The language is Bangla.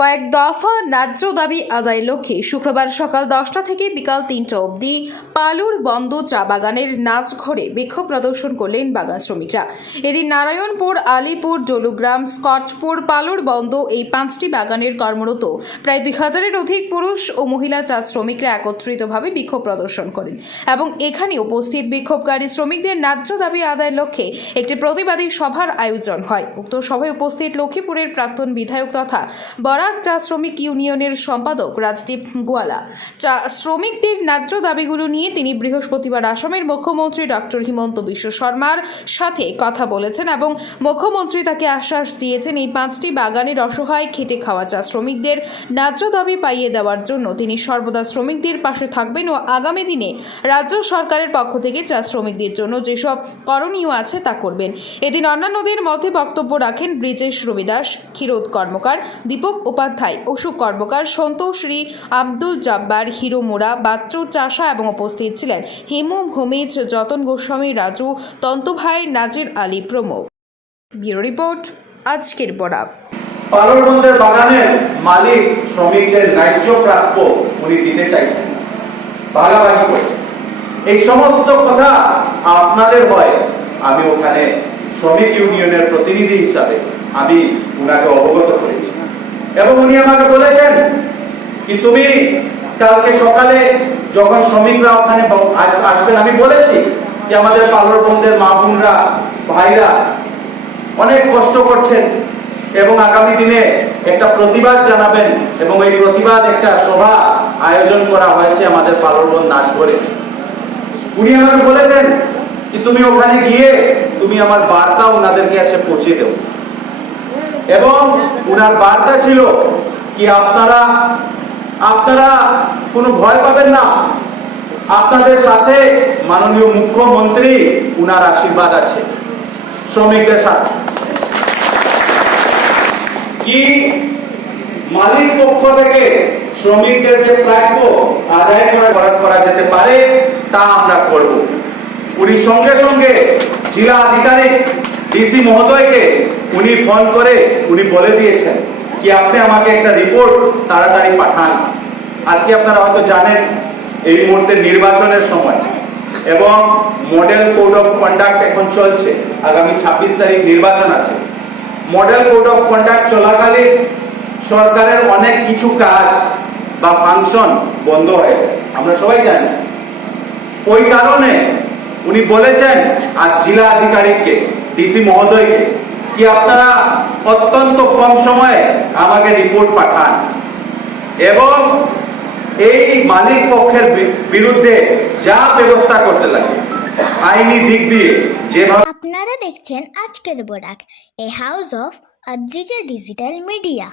কয়েক দফা ন্যায্য দাবি আদায়ের লক্ষ্যে শুক্রবার সকাল 10টা থেকে বিকাল 3টা অবধি পালুর বন্ধ চা বাগানের নাচঘরে বিক্ষোভ প্রদর্শন করলেন বাগান শ্রমিকরা। এদিন নারায়ণপুর, আলিপুর, ডলুগ্রাম, স্কটপুর, পালুর বন্ধ এই 5টি বাগানের কর্মরত প্রায় 2000-এর অধিক পুরুষ ও মহিলা চা শ্রমিকরা একত্রিতভাবে বিক্ষোভ প্রদর্শন করেন এবং এখানে উপস্থিত বিক্ষোভকারী শ্রমিকদের ন্যায্য দাবি আদায়ের লক্ষ্যে একটি প্রতিবাদী সভার আয়োজন হয়। উক্ত সভায় উপস্থিত লক্ষ্মীপুরের প্রাক্তন বিধায়ক তথা বরাক চা শ্রমিক ইউনিয়নের সম্পাদক রাজদীপ গোয়ালা। চা শ্রমিকদের ন্যায্য দাবিগুলো নিয়ে তিনি বৃহস্পতিবার আসামের মুখ্যমন্ত্রী ডক্টর হিমন্ত বিশ্ব শর্মার সাথে কথা বলেছেন এবং মুখ্যমন্ত্রী তাকে আশ্বাস দিয়েছেন এই 5টি বাগানের অসহায় খেটে খাওয়া চা শ্রমিকদের ন্যায্য দাবি পাইয়ে দেওয়ার জন্য তিনি সর্বদা শ্রমিকদের পাশে থাকবেন ও আগামী দিনে রাজ্য সরকারের পক্ষ থেকে চা শ্রমিকদের জন্য যেসব করণীয় আছে তা করবেন। এদিন অন্যান্যদের মধ্যে বক্তব্য রাখেন ব্রিজেশ রবিদাস, ক্ষীরোদ কর্মকার, দীপক উপাধ্যায়, অশোক কর্মকার, সন্তোষ শ্রী, আব্দুল জব্বার, হিরো মোড়া, বাচ্চু চাষা এবং উপস্থিত ছিলেন হেমু ভূমিজ, যতন গোস্বামী, রাজু, তন্তুভাই, নাজির আলী প্রমুখ। ব্যুরো রিপোর্ট, আজকের বরাক। পালুর বন্ধের বাগানের মালিক শ্রমিকদের ন্যায্য প্রাপ্য উনি দিতে চাইছেন না, ভাগাভাগি করছেন। এই সমস্ত কথা আপনাদের হয়, আমি ওখানে শ্রমিক ইউনিয়নের প্রতিনিধি হিসাবে আমি উনাকে অবগত করেছি এবং উনি আমাকে বলেছেন কি তুমি কালকে সকালে যখন শ্রমিকরা ওখানে আসবেন, আমি বলেছি যে আমাদের পালুর বন্ধের মা বোনরা, ভাইরা অনেক কষ্ট করছেন এবং আগামী দিনে একটা প্রতিবাদ জানাবেন এবং এই প্রতিবাদ একটা সভা আয়োজন করা হয়েছে আমাদের পালুর বন্ধ নাচঘরে। উনি আমাকে বলেছেন যে তুমি ওখানে গিয়ে তুমি আমার বার্তা ওনাদেরকে এসে পৌঁছে দেও এবং ওনার বার্তা ছিল কি আপনারা কোনো ভয় পাবেন না, আপনাদের সাথে মাননীয় মুখ্যমন্ত্রী উনার আশীর্বাদ আছে শ্রমিকদের সাথে। কি মালিক পক্ষ থেকে শ্রমিকদের যে প্রাপ্য আদায় করা যেতে পারে তা আমরা করব। উনি সঙ্গে সঙ্গে জেলা আধিকারিক ডিসি মহোদয়কে উনি ফোন করে উনি বলে দিয়েছেন কি আপনি আমাকে একটা রিপোর্ট তাড়াতাড়ি পাঠান। আজকে আপনারা হয়তো জানেন এই মুহূর্তে নির্বাচনের সময় এবং মডেল কোড অফ কন্ডাক্ট এখন চলছে, আগামী 26 তারিখ নির্বাচন আছে। মডেল কোড অফ কন্ডাক্ট চলাকালীন সরকারের অনেক কিছু কাজ বা ফাংশন বন্ধ হয়ে যায়, আমরা সবাই জানি। ওই কারণে উনি বলেছেন আর জেলা আধিকারিককে, ডিসি মহোদয়কে কি আপনারা অত্যন্ত কম সময়ে আমাকে রিপোর্ট পাঠান এবং এই মালিক পক্ষের বিরুদ্ধে যা ব্যবস্থা করতে লাগে আইনি দিক দিয়ে যেভাবে। আপনারা দেখছেন আজকের Barak, a house of digital media.